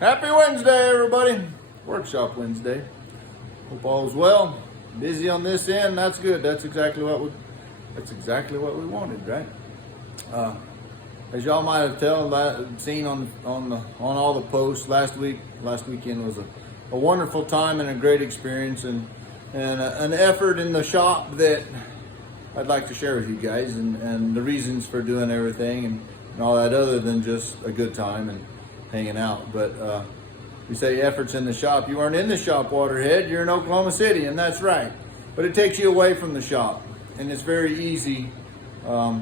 Happy Wednesday, everybody. Workshop Wednesday. Hope all is well. Busy on this end. That's good. That's exactly what we wanted, right? As y'all might have seen on all the posts last weekend was a wonderful time and a great experience and an effort in the shop that I'd like to share with you guys and the reasons for doing everything and all that, other than just a good time and hanging out. But you say efforts in the shop. You aren't in the shop, Waterhead. You're in Oklahoma City, and that's right. But it takes you away from the shop, and it's very easy to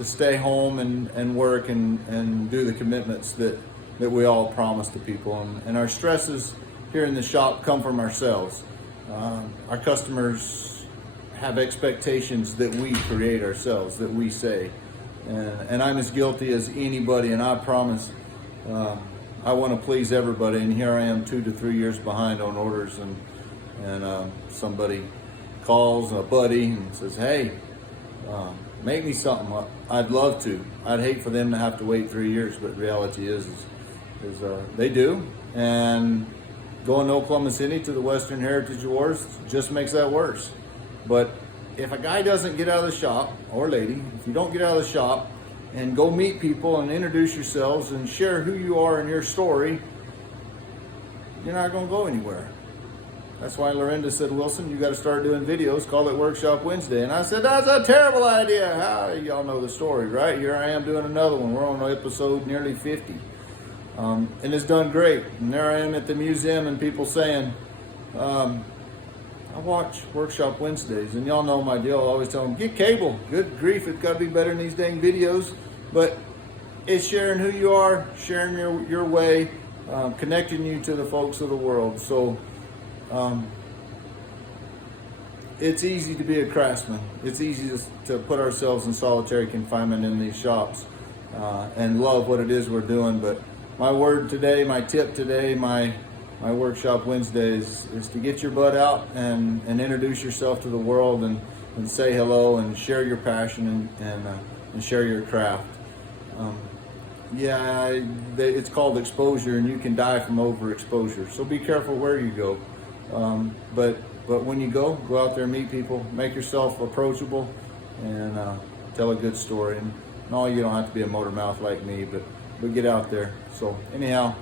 stay home and work and do the commitments that we all promise to people. And our stresses here in the shop come from ourselves. Our customers have expectations that we create ourselves, that we say. And I'm as guilty as anybody, and I promise I want to please everybody, and here I am 2 to 3 years behind on orders, and somebody calls, a buddy, and says, hey, make me something. I'd love to. I'd hate for them to have to wait 3 years, but the reality is they do. And going to Oklahoma City to the Western Heritage Awards just makes that worse. But if a guy doesn't get out of the shop, or lady, if you don't get out of the shop and go meet people and introduce yourselves and share who you are and your story, you're not going to go anywhere. That's why Lorinda said, Wilson, you got to start doing videos, call it Workshop Wednesday. And I said, that's a terrible idea. How? Y'all know the story, right? Here I am doing another one. We're on episode nearly 50. And it's done great. And there I am at the museum and people saying, I watch Workshop Wednesdays, and y'all know my deal. I always tell them, get cable. Good grief, it's got to be better than these dang videos. But it's sharing who you are, sharing your way, connecting you to the folks of the world. So it's easy to be a craftsman. It's easy to put ourselves in solitary confinement in these shops and love what it is we're doing. But my word today, my tip today, my Workshop Wednesdays is to get your butt out and introduce yourself to the world and say hello and share your passion and share your craft. It's called exposure, and you can die from overexposure. So be careful where you go. But when you go out there and meet people, make yourself approachable and tell a good story. And no, you don't have to be a motor mouth like me, but get out there. So anyhow,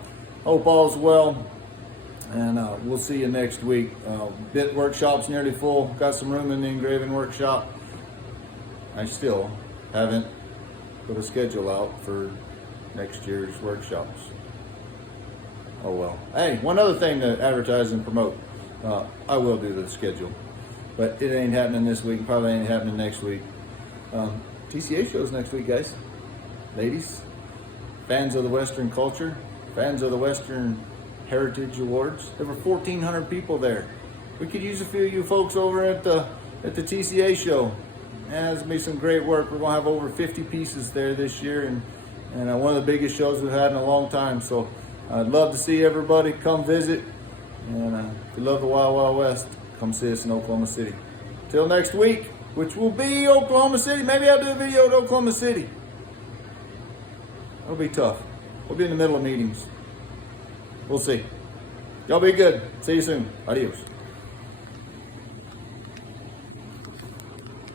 hope all's well. And we'll see you next week. Bit workshop's nearly full. Got some room in the engraving workshop. I still haven't put a schedule out for next year's workshops. Oh well. Hey, one other thing to advertise and promote. I will do the schedule, but it ain't happening this week. Probably ain't happening next week. TCA shows next week, guys. Ladies, fans of the Western culture, fans of the Western Heritage Awards. There were 1,400 people there. We could use a few of you folks over at the TCA show. And it's gonna be some great work. We're gonna have over 50 pieces there this year, and one of the biggest shows we've had in a long time. So I'd love to see everybody come visit. And if you love the Wild Wild West, come see us in Oklahoma City. Till next week, which will be Oklahoma City. Maybe I'll do a video at Oklahoma City. It'll be tough. We'll be in the middle of meetings. We'll see. Y'all be good. See you soon. Adios.